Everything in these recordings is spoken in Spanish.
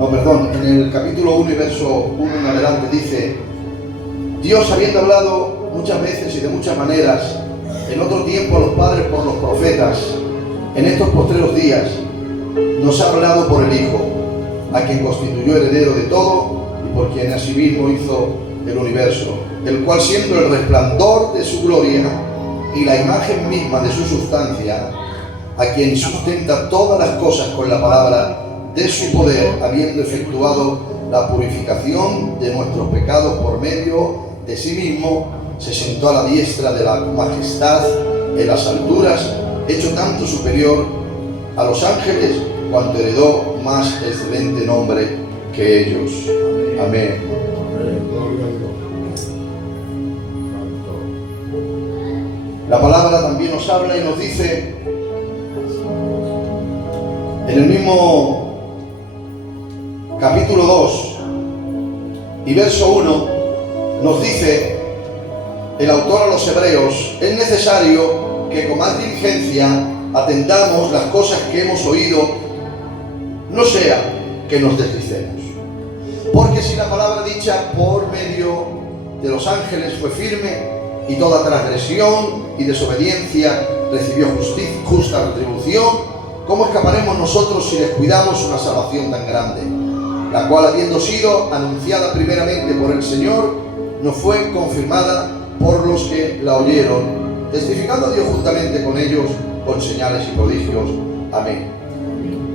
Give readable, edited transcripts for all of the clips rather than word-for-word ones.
en el capítulo 1 y verso 1 en adelante dice: Dios, habiendo hablado muchas veces y de muchas maneras en otro tiempo a los padres por los profetas, en estos postreros días nos ha hablado por el Hijo, a quien constituyó heredero de todo y por quien asimismo hizo el universo, el cual, siendo el resplandor de su gloria y la imagen misma de su sustancia, a quien sustenta todas las cosas con la palabra de su poder, habiendo efectuado la purificación de nuestros pecados por medio de sí mismo, se sentó a la diestra de la majestad en las alturas, hecho tanto superior a los ángeles cuanto heredó más excelente nombre que ellos. Amén. La palabra también nos habla y nos dice en el mismo capítulo 2 y verso 1, nos dice el autor a los hebreos: es necesario que con más diligencia atendamos las cosas que hemos oído, no sea que nos deslicemos. Porque si la palabra dicha por medio de los ángeles fue firme, y toda transgresión y desobediencia recibió justa retribución, ¿cómo escaparemos nosotros si descuidamos una salvación tan grande, la cual, habiendo sido anunciada primeramente por el Señor, nos fue confirmada por los que la oyeron, testificando a Dios juntamente con ellos con señales y prodigios? Amén.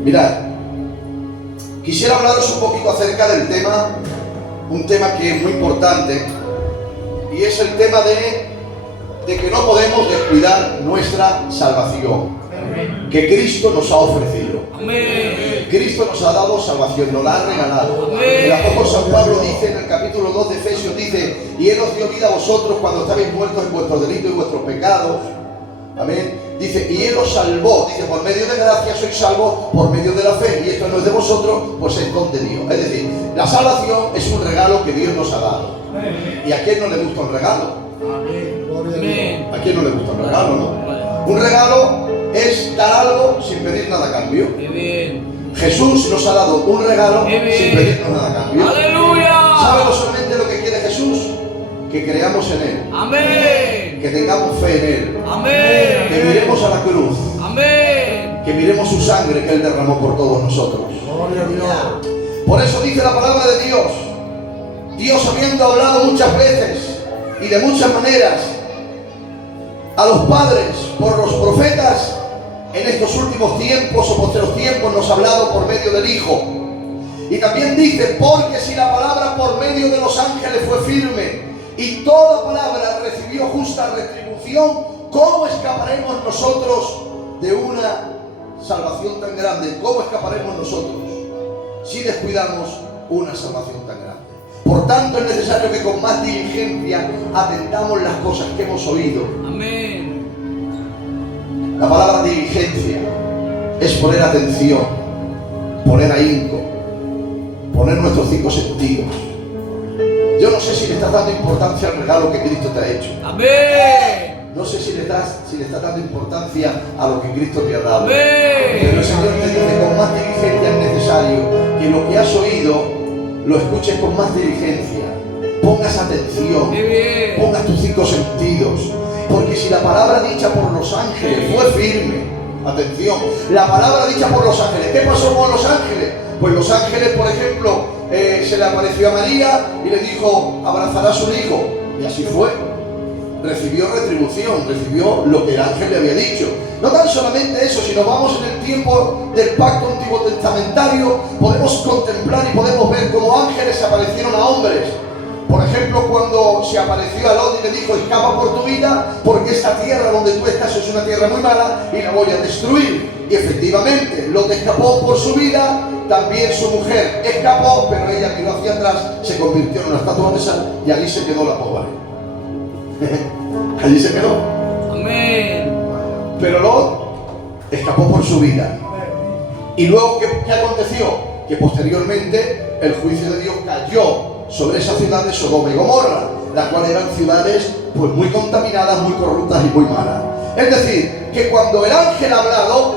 Mirad, quisiera hablaros un poquito acerca del tema, un tema que es muy importante, y es el tema de que no podemos descuidar nuestra salvación que Cristo nos ha ofrecido. Amén. Cristo nos ha dado salvación, nos la ha regalado. Amén. El apóstol San Pablo dice en el capítulo 2 de Efesios, dice: y Él os dio vida a vosotros cuando estabais muertos en vuestros delitos y vuestros pecados. Amén. Dice: y Él os salvó. Dice: por medio de gracia sois salvos por medio de la fe, y esto no es de vosotros, pues es don de Dios. Es decir, la salvación es un regalo que Dios nos ha dado. ¿Y a quién no le gusta un regalo? Amén. ¿A quién no le gusta un regalo, no? Un regalo es dar algo sin pedir nada a cambio. Jesús nos ha dado un regalo sin pedirnos nada a cambio. ¡Aleluya! ¿Sabe solamente lo que quiere Jesús? Que creamos en Él. Amén. Que tengamos fe en Él. Amén. Que miremos a la cruz. Amén. Que miremos su sangre que Él derramó por todos nosotros. Por eso dice la palabra de Dios: Dios, habiendo hablado muchas veces y de muchas maneras a los padres por los profetas, en estos últimos tiempos o posteros tiempos nos ha hablado por medio del Hijo. Y también dice: porque si la palabra por medio de los ángeles fue firme y toda palabra recibió justa retribución, ¿cómo escaparemos nosotros de una salvación tan grande? ¿Cómo escaparemos nosotros si descuidamos una salvación tan grande? Por tanto, es necesario que con más diligencia atendamos las cosas que hemos oído. Amén. La palabra diligencia es poner atención, poner ahínco, poner nuestros 5 sentidos. Yo no sé si le estás dando importancia al regalo que Cristo te ha hecho. Amén. No sé si le estás dando importancia a lo que Cristo te ha dado. Amén. Pero el Señor te dice: con más diligencia es necesario que lo que has oído lo escuches con más diligencia, pongas atención, pongas tus 5 sentidos, porque si la palabra dicha por los ángeles fue firme, atención, la palabra dicha por los ángeles, ¿qué pasó con los ángeles? Pues los ángeles, por ejemplo, se le apareció a María y le dijo: abrazarás un hijo, y así fue. Recibió retribución, recibió lo que el ángel le había dicho. No tan solamente eso, si nos vamos en el tiempo del pacto antiguo testamentario, podemos contemplar y podemos ver cómo ángeles se aparecieron a hombres. Por ejemplo, cuando se apareció a Lot y le dijo: escapa por tu vida, porque esta tierra donde tú estás es una tierra muy mala y la voy a destruir. Y efectivamente, Lot escapó por su vida, también su mujer escapó, pero ella miró hacia atrás, se convirtió en una estatua de sal y allí se quedó la pobre. Allí se quedó. Amén. Pero Lot escapó por su vida. Y luego, ¿qué aconteció? Que posteriormente el juicio de Dios cayó sobre esas ciudades Sodoma y Gomorra, las cuales eran ciudades pues muy contaminadas, muy corruptas y muy malas. Es decir, que cuando el ángel ha hablado,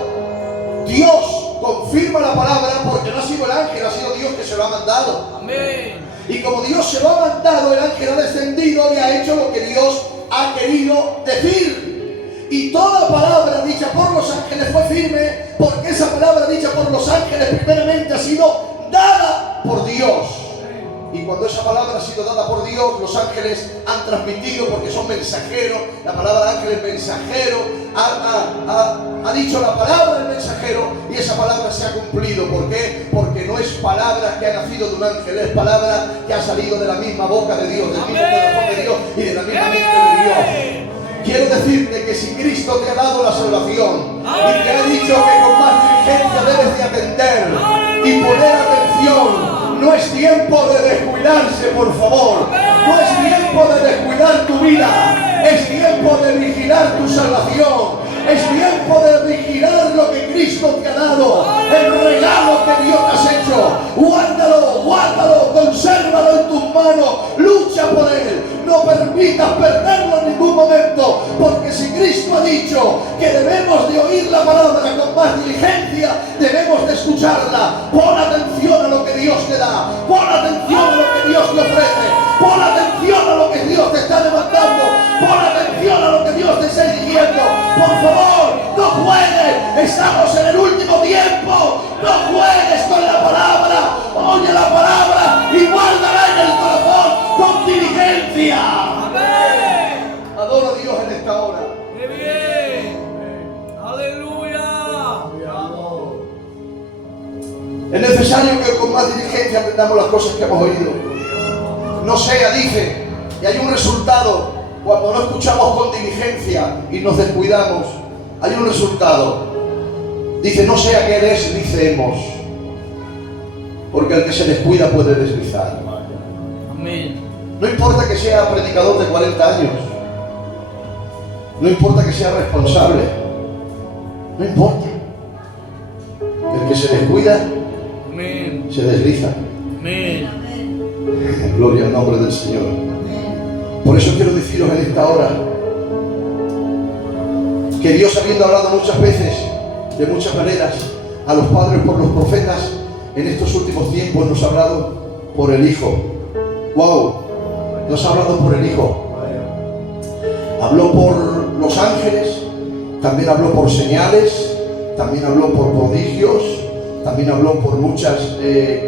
Dios con confirma la palabra porque no ha sido el ángel, ha sido Dios que se lo ha mandado. Amén. Y como Dios se lo ha mandado, el ángel ha descendido y ha hecho lo que Dios ha querido decir. Y toda palabra dicha por los ángeles fue firme, porque esa palabra dicha por los ángeles primeramente ha sido dada por Dios. Y cuando esa palabra ha sido dada por Dios, los ángeles han transmitido, porque son mensajeros. La palabra ángel es mensajero. Ha dicho la palabra del mensajero y esa palabra se ha cumplido. ¿Por qué? Porque no es palabra que ha nacido de un ángel, es palabra que ha salido de la misma boca de Dios, del mismo corazón de Dios y de la misma mente de Dios. Quiero decirte que si Cristo te ha dado la salvación y te ha dicho que con más diligencia debes de atender y poner atención, no es tiempo de descuidarse, por favor. No es tiempo de descuidar tu vida. Es tiempo de vigilar tu salvación. Es tiempo de vigilar lo que Cristo te ha dado. El regalo que Dios te has hecho. Guárdalo, guárdalo, consérvalo en tus manos. Lucha por él. No permitas perderlo en ningún momento. Porque si Cristo ha dicho que debemos de oír la palabra con más diligencia, debemos de escucharla. Pon atención a lo que Dios te da. Pon atención a lo que Dios te ofrece. Pon atención a lo que Dios te está demandando. Pon atención a lo que Dios te está exigiendo. Por favor, no juegues. Estamos en el último tiempo. No juegues con la palabra. Oye la palabra y guárdala en el corazón con diligencia. Amén. Adoro a Dios en esta hora. ¡Qué bien! ¡Aleluya! Es necesario que con más diligencia aprendamos las cosas que hemos oído. No sea, dice, y hay un resultado cuando no escuchamos con diligencia y nos descuidamos. Hay un resultado. Dice, no sea que deslicemos, porque el que se descuida puede deslizar. Amén. No importa que sea predicador de 40 años. No importa que sea responsable. No importa. El que se descuida, Amén. se desliza. Amén. Gloria al nombre del Señor. Por eso quiero deciros en esta hora que Dios, habiendo hablado muchas veces, de muchas maneras, a los padres por los profetas, en estos últimos tiempos nos ha hablado por el Hijo. ¡Wow! Nos ha hablado por el Hijo. Habló por los ángeles, también habló por señales, también habló por prodigios, también habló por muchas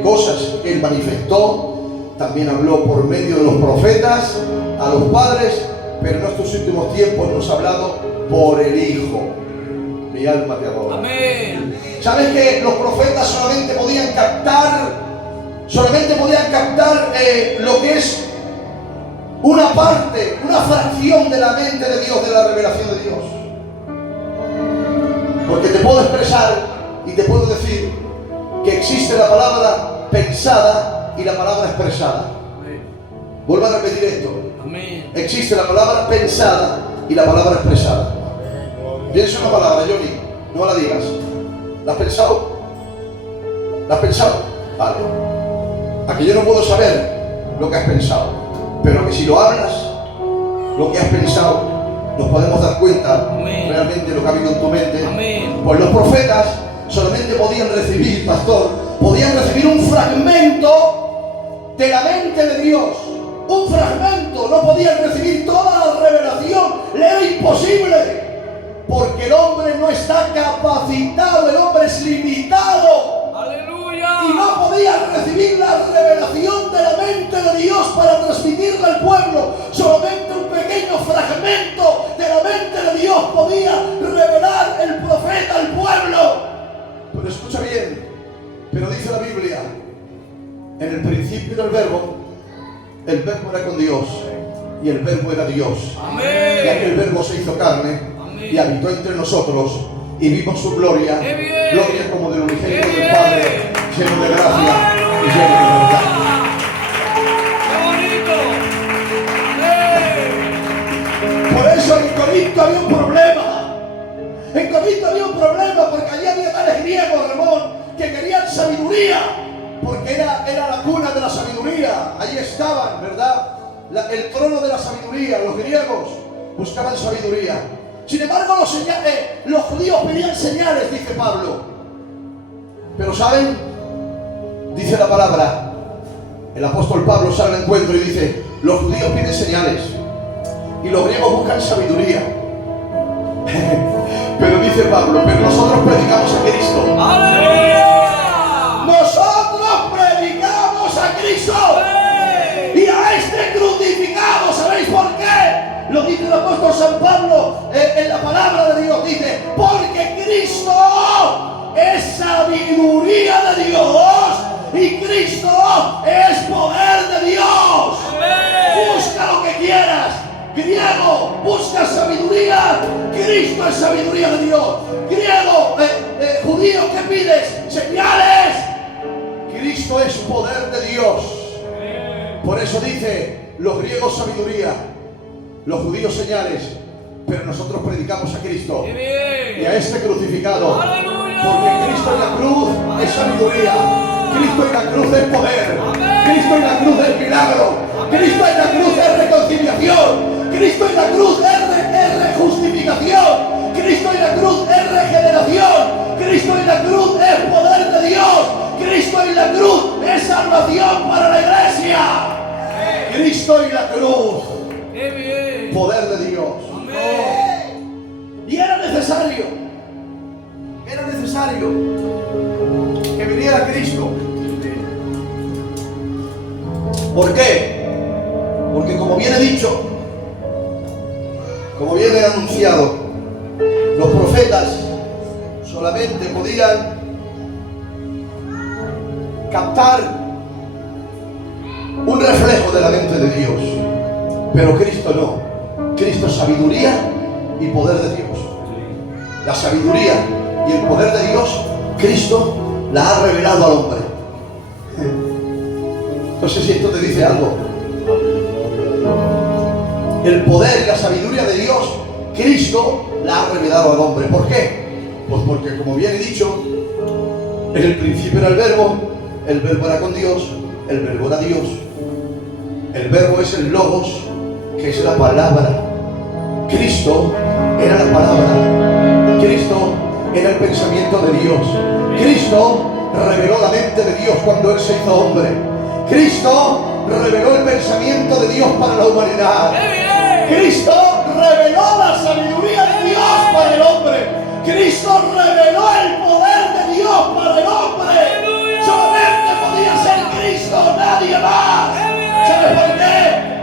cosas que Él manifestó, también habló por medio de los profetas a los padres, pero en estos últimos tiempos nos ha hablado por el Hijo. Mi alma te adora. Amén. ¿Sabes que los profetas solamente podían captar lo que es una parte, una fracción de la mente de Dios, de la revelación de Dios? Porque te puedo expresar y te puedo decir que existe la palabra pensada y la palabra expresada. Vuelvo a repetir esto. Amén. Existe la palabra pensada y la palabra expresada. Piensa una palabra, Johnny, no la digas. ¿La has pensado? ¿La has pensado? Vale. Aquí yo no puedo saber lo que has pensado, pero que si lo hablas, lo que has pensado, nos podemos dar cuenta. Amén. Realmente lo que ha habido en tu mente. Amén. Pues los profetas solamente podían recibir, pastor, podían recibir un fragmento de la mente de Dios. Un fragmento, no podían recibir toda la revelación, le era imposible. Porque el hombre no está capacitado, el hombre es limitado. ¡Aleluya! Y no podía recibir la revelación de la mente de Dios para transmitirla al pueblo. Solamente un pequeño fragmento de la mente de Dios podía revelar el profeta al pueblo. Pero escucha bien, pero dice la Biblia, en el principio del verbo era con Dios y el verbo era Dios. Amén. Y aquel verbo se hizo carne y habitó entre nosotros y vimos su gloria, gloria como del unigénito del Padre, lleno de gracia y lleno de verdad. ¡Qué bonito! ¡Amén! Por eso en Corinto había un problema. En Corinto había un problema porque allí había tales griegos, Ramón, que querían sabiduría, porque era la cuna de la sabiduría. Allí estaban, ¿verdad? El trono de la sabiduría. Los griegos buscaban sabiduría. Sin embargo, los judíos pedían señales, dice Pablo. Pero ¿saben? Dice la palabra, el apóstol Pablo sale al encuentro y dice, los judíos piden señales y los griegos buscan sabiduría. Pero dice Pablo, pero nosotros predicamos a Cristo. ¡Aleluya! Nosotros predicamos a Cristo y a este crucificado. ¿Sabéis por qué? Lo dice el apóstol San Pablo en la palabra de Dios. Dice, porque Cristo es sabiduría de Dios y Cristo es poder de Dios. Busca lo que quieras. Griego, busca sabiduría. Cristo es sabiduría de Dios. Griego, judío, ¿qué pides? Señales. Cristo es poder de Dios. Por eso dice, los griegos sabiduría, los judíos señales, pero nosotros predicamos a Cristo y a este crucificado. Porque Cristo en la cruz es sabiduría. Cristo en la cruz es poder. Cristo en la cruz es milagro. Cristo en la cruz es reconciliación. Cristo en la cruz es justificación. Cristo en la cruz es regeneración. Cristo en la cruz es poder de Dios. Cristo en la cruz es salvación para la iglesia. Cristo en la cruz, poder de Dios. Y era necesario que viniera Cristo. ¿Por qué? Porque como viene dicho, como viene anunciado, los profetas solamente podían captar un reflejo de la mente de Dios, pero Cristo no. Cristo es sabiduría y poder de Dios. La sabiduría y el poder de Dios, Cristo la ha revelado al hombre. No sé si esto te dice algo. El poder y la sabiduría de Dios, Cristo la ha revelado al hombre. ¿Por qué? Pues porque, como bien he dicho, en el principio era el verbo era con Dios, el verbo era Dios. El verbo es el logos, que es la palabra. Cristo era la palabra. Cristo era el pensamiento de Dios. Cristo reveló la mente de Dios cuando Él se hizo hombre. Cristo reveló el pensamiento de Dios para la humanidad. Cristo reveló la sabiduría de Dios para el hombre. Cristo reveló el poder de Dios para el hombre. Solamente podía ser Cristo, nadie más. ¿Sabes por qué?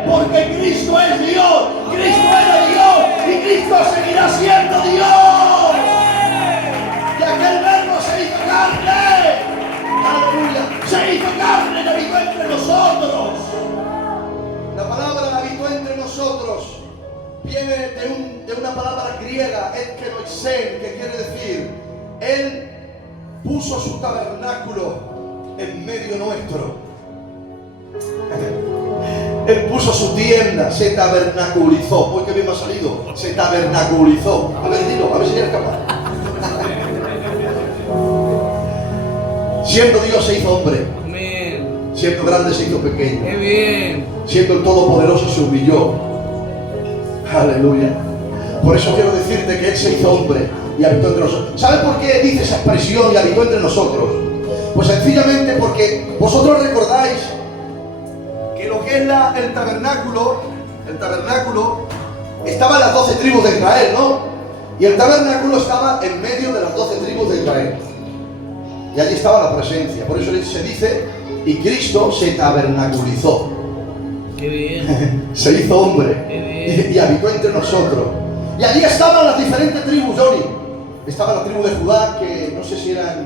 Porque Cristo es Dios. Cristo era Dios y Cristo seguirá siendo Dios. Y aquel verbo se hizo carne. Aleluya. Se hizo carne y habitó entre nosotros. La palabra habitó entre nosotros viene de una palabra griega, ekenoixen, que quiere decir, Él puso su tabernáculo en medio nuestro. Él puso su tienda, se tabernaculizó. Hoy que bien me ha salido, se tabernaculizó. A ver, dilo, a ver si eres capaz. Siendo Dios se hizo hombre. Amén. Siendo grande se hizo pequeño. Qué bien. Siendo el Todopoderoso se humilló. Aleluya. Por eso quiero decirte que Él se hizo hombre y habitó entre nosotros. ¿Sabes por qué dice esa expresión y habitó entre nosotros? Pues sencillamente porque vosotros recordáis que lo que es el tabernáculo estaba en las 12 tribus de Israel, ¿no? Y el tabernáculo estaba en medio de las 12 tribus de Israel. Y allí estaba la presencia. Por eso se dice, y Cristo se tabernaculizó. Qué bien. Se hizo hombre. Qué bien. Y habitó entre nosotros. Y allí estaban las diferentes tribus, Johnny. Estaba la tribu de Judá, que no sé si eran,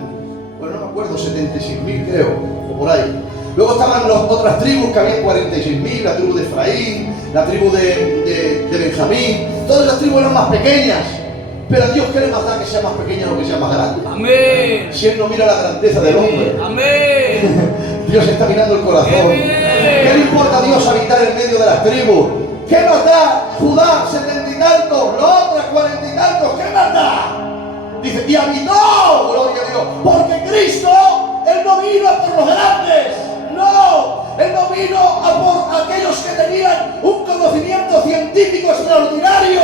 bueno, no me acuerdo, 76.000 creo, o por ahí. Luego estaban las otras tribus, que había 46.000, la tribu de Efraín, la tribu de Benjamín. Todas las tribus eran más pequeñas. Pero a Dios, ¿qué le más da que sea más pequeña o que sea más grande? Amén. Si Él no mira la grandeza del hombre, Amén. Dios está mirando el corazón. ¡Qué bien! ¿Qué le importa a Dios habitar en medio de las tribus? ¿Qué más da Judá 70 y tantos, la otra 40 y tantos? ¿Qué más da? Dice, y habitó, gloria a Dios, porque Cristo, Él no vino a por los grandes, no, Él no vino a por aquellos que tenían un conocimiento científico extraordinario,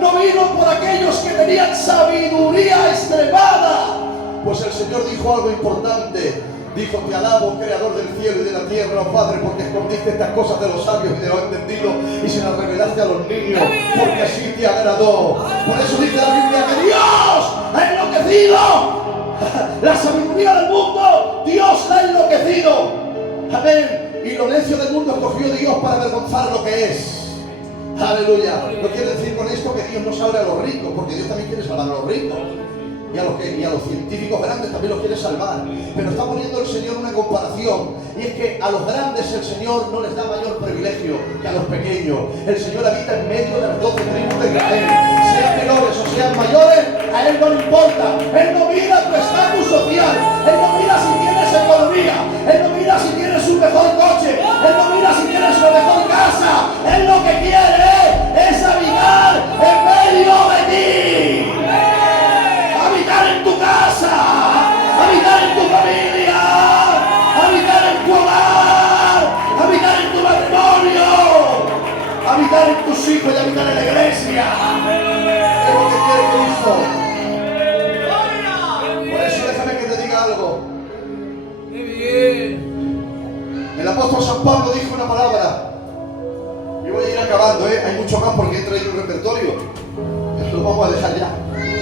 no vino por aquellos que tenían sabiduría extremada. Pues el Señor dijo, dijo algo importante. Dijo: te alabo, creador del cielo y de la tierra, oh Padre, porque escondiste estas cosas de los sabios y de los entendidos y se las revelaste a los niños, porque así te agradó. Por eso dice la Biblia que Dios ha enloquecido la sabiduría del mundo. Dios la ha enloquecido. Amén. Y lo necio del mundo escogió Dios para avergonzar lo que es. Aleluya. No quiere decir con esto que Dios no salve a los ricos, porque Dios también quiere salvar a los ricos. Y a los científicos grandes también los quiere salvar. Pero está poniendo el Señor una comparación. Y es que a los grandes el Señor no les da mayor privilegio que a los pequeños. El Señor habita en medio de las 12 tribus de Israel. Sean menores o sean mayores, a Él no le importa. Él no mira tu estatus social. Él no mira si tienes economía. Él no mira si tienes un mejor coche. Él no mira si tienes una mejor casa. Él lo que quiere es habitar en medio de ti. Habitar en tu casa, habitar en tu familia, habitar en tu hogar, habitar en tu matrimonio, habitar en tus hijos y habitar en la iglesia. Es lo que quiere Cristo. Por eso déjame que te diga algo. El apóstol San Pablo dijo una palabra. Y voy a ir acabando, hay mucho más porque he traído un repertorio. Esto lo vamos a dejar ya.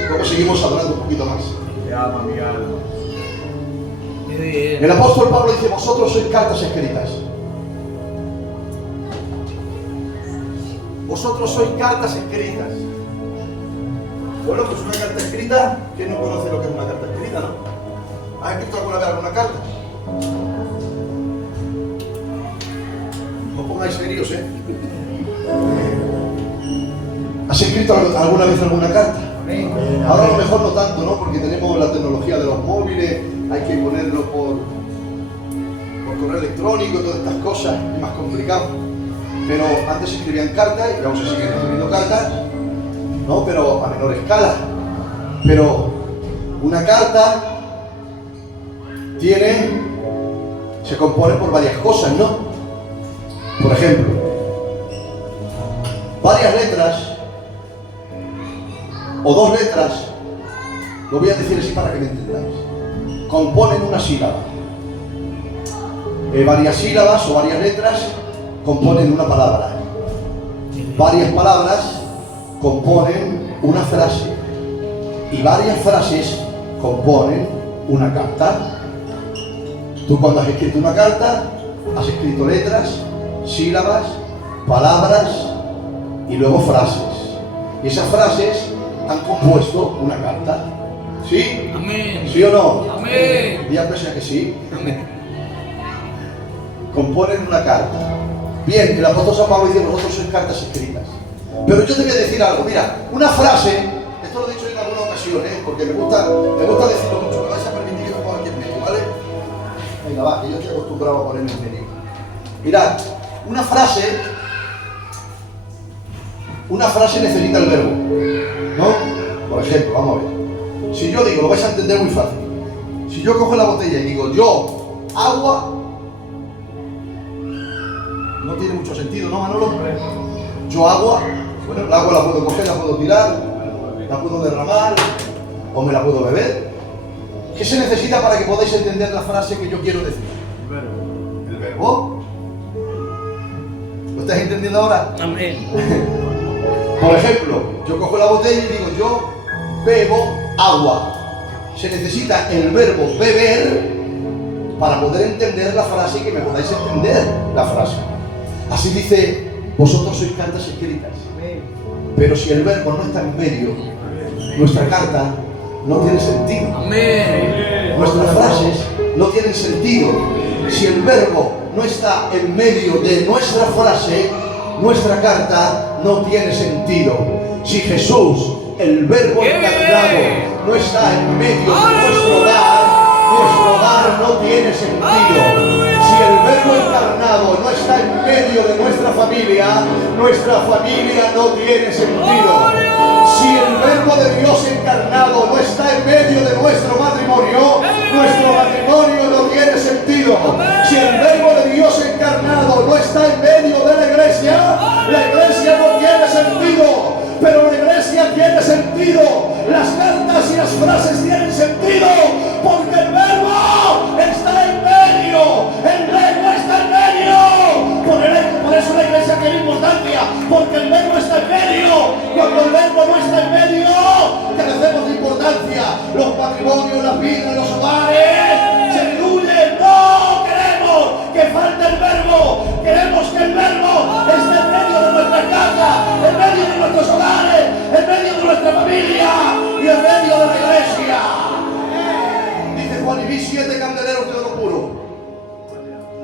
Luego seguimos hablando un poquito más. Te ama mi alma. El apóstol Pablo dice: vosotros sois cartas escritas. Vosotros sois cartas escritas. Bueno, pues una carta escrita, ¿quién no conoce lo que es una carta escrita, no? ¿Has escrito alguna vez alguna carta? No os pongáis serios, ¿eh? ¿Has escrito alguna vez alguna carta? Ahora a lo mejor no tanto, ¿no? Porque tenemos la tecnología de los móviles, hay que ponerlo por correo electrónico, todas estas cosas, es más complicado. Pero antes se escribían cartas y aún se siguen escribiendo cartas, ¿no? Pero a menor escala. Pero una carta se compone por varias cosas, ¿no? Por ejemplo, varias letras o dos letras, lo voy a decir así para que me entendáis, componen una sílaba. Varias sílabas o varias letras componen una palabra. Varias palabras componen una frase. Y varias frases componen una carta. Tú cuando has escrito una carta, has escrito letras, sílabas, palabras y luego frases. Y esas frases han compuesto una carta. ¿Sí? Amén. ¿Sí o no? Amén. Ya pensé que sí. Amén. Componen una carta. Bien, el apóstol San Pablo dice: vosotros sois cartas escritas. Pero yo te voy a decir algo. Mira, una frase, esto lo he dicho en alguna ocasión, porque me gusta decirlo mucho. Me vais a permitir que me ponga aquí en medio, ¿vale? Venga, va, que yo estoy acostumbrado a ponerme en medio. Mirad, una frase necesita el verbo, ¿no? Por ejemplo, vamos a ver. Si yo digo, lo vais a entender muy fácil. Si yo cojo la botella y digo yo agua, no tiene mucho sentido, ¿no, Manolo? Yo agua, bueno, el agua la puedo coger, la puedo tirar, la puedo derramar o me la puedo beber. ¿Qué se necesita para que podáis entender la frase que yo quiero decir? El verbo. ¿Lo estáis entendiendo ahora? Amén. Por ejemplo, yo cojo la botella y digo yo bebo agua. Se necesita el verbo beber para poder entender la frase y que me podáis entender la frase. Así dice: vosotros sois cartas escritas. Pero si el verbo no está en medio, nuestra carta no tiene sentido. Amén. Nuestras frases no tienen sentido. Si el verbo no está en medio de nuestra frase, nuestra carta no tiene sentido. Si Jesús, el verbo encarnado, no está en medio de nuestro hogar no tiene sentido. Si el verbo encarnado no está en medio de nuestra familia no tiene sentido. Si el verbo de Dios encarnado no está en medio de nuestro matrimonio no tiene sentido. Si el verbo de Dios encarnado no está en medio de la iglesia no tiene sentido. Pero la iglesia tiene sentido, las cartas y las frases tienen sentido, porque el verbo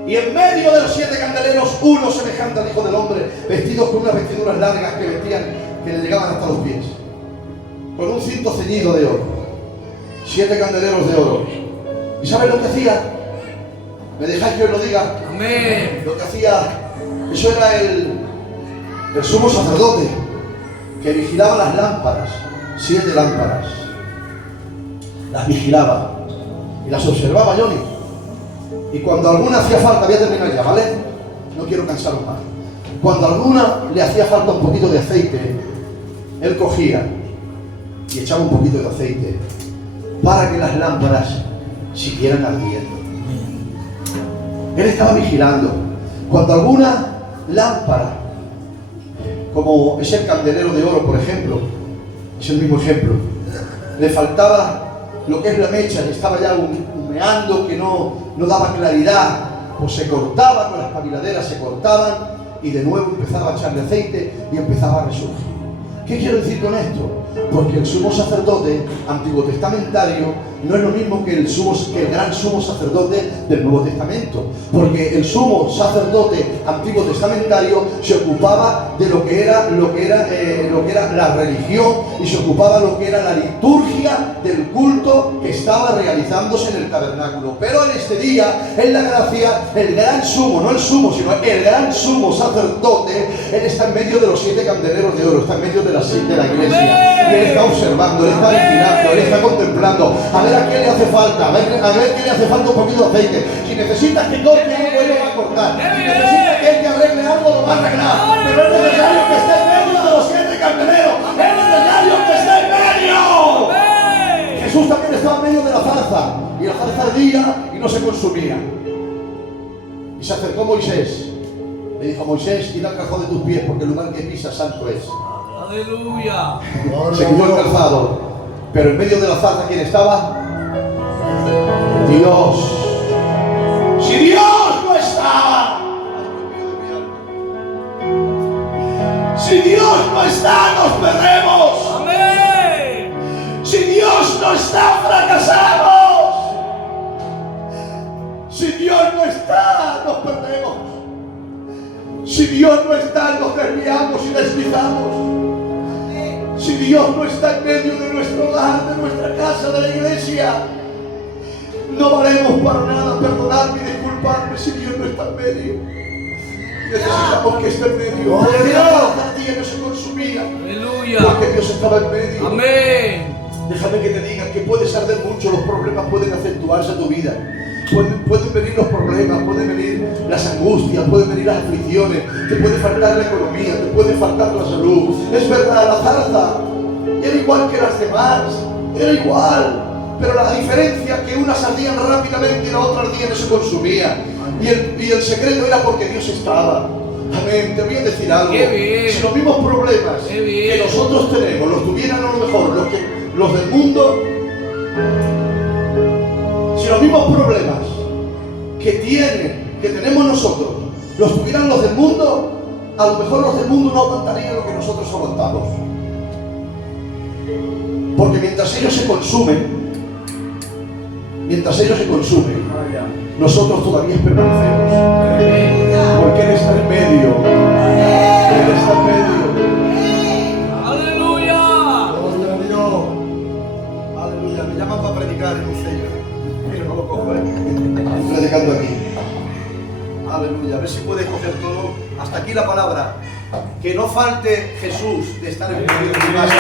Y en medio de los 7 candeleros, uno semejante al Hijo del Hombre, vestidos con unas vestiduras largas que vestían, que le llegaban hasta los pies, con un cinto ceñido de oro. 7 candeleros de oro. ¿Y sabes lo que hacía? ¿Me dejáis que os lo diga? Amén. Lo que hacía, eso era el sumo sacerdote, que vigilaba las lámparas, 7 lámparas. Las vigilaba y las observaba Johnny. Y cuando alguna hacía falta, voy a terminar ya, ¿vale? No quiero cansaros más. Cuando alguna le hacía falta un poquito de aceite, él cogía y echaba un poquito de aceite para que las lámparas siguieran ardiendo. Él estaba vigilando. Cuando alguna lámpara, como es el candelero de oro, por ejemplo, es el mismo ejemplo, le faltaba lo que es la mecha, que estaba ya humeando, que no daba claridad, pues se cortaba con las pabiladeras, se cortaban y de nuevo empezaba a echarle aceite y empezaba a resurgir. ¿Qué quiero decir con esto? Porque el sumo sacerdote antiguo testamentario no es lo mismo que el gran sumo sacerdote del Nuevo Testamento, porque el sumo sacerdote antiguo testamentario se ocupaba de lo que era la religión y se ocupaba de lo que era la liturgia del culto que estaba realizándose en el tabernáculo. Pero en este día, en la gracia, el gran sumo, no el sumo, sino el gran sumo sacerdote, él está en medio de los 7 candeleros de oro, está en medio de la iglesia, y él está observando, él está vigilando, él está contemplando, a ver a qué le hace falta, a ver qué le hace falta un poquito de aceite. Si necesitas que corte algo, él lo va a cortar. Si necesitas que él te arregle algo, lo va a arreglar. Pero es necesario que esté en medio de los 7 candeleros. Es necesario que esté en medio. Jesús también estaba en medio de la zarza, y la zarza ardía y no se consumía. Y se acercó Moisés. Le dijo a Moisés: quita el calzado de tus pies, porque el lugar que pisas santo es. Aleluya. Se quitó el calzado, pero en medio de la zarza, ¿quién estaba? Dios. Si Dios no está, si Dios no está, nos perdemos. Amén. Si Dios no está, fracasamos. Si Dios no está, nos perdemos. Si Dios no está, nos desviamos y deslizamos. Si Dios no está en medio de nuestro hogar, de nuestra casa, de la iglesia, no valemos para nada. Perdonadme y disculpadme si Dios no está en medio. Necesitamos que esté en medio. Cada día no se consumía. Aleluya. Porque Dios estaba en medio. Amén. Déjame que te diga que puedes arder mucho, los problemas pueden acentuarse a tu vida. Pueden venir los problemas, pueden venir las angustias, pueden venir las aflicciones, te puede faltar la economía, te puede faltar la salud. Es verdad, la zarza era igual que las demás, era igual, pero la diferencia es que unas ardían rápidamente y la otra ardía no se consumía. Y el secreto era porque Dios estaba. Amén. Te voy a decir algo. Si los mismos problemas que nosotros tenemos los tuvieran a lo mejor los del mundo, si los mismos problemas que tenemos nosotros los tuvieran los del mundo, a lo mejor los del mundo no aguantarían lo que nosotros aguantamos. Porque mientras ellos se consumen, nosotros todavía permanecemos. Porque Él está en medio. Él está en medio. Aleluya. Aleluya. Me llaman para predicar en un sello. Pero no lo cojo, Estoy predicando aquí. Aleluya. A ver si puedes coger todo. Hasta aquí la palabra. Que no falte Jesús de estar en medio de tu casa.